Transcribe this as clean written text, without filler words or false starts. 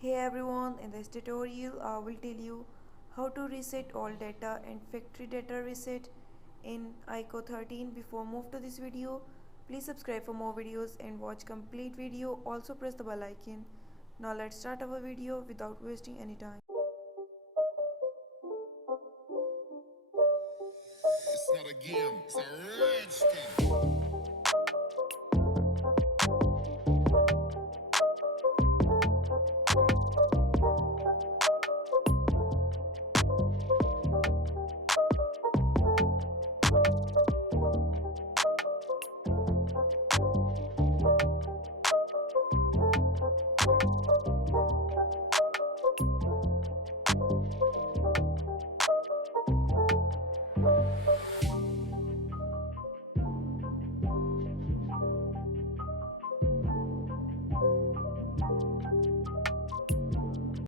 Hey everyone, in this tutorial I will tell you how to reset all data and factory data reset in IQOO 13. Before move to this video, please subscribe for more videos and watch complete video. Also press the bell icon. Now let's start our video without wasting any time. It's not a game, it's a rich thing.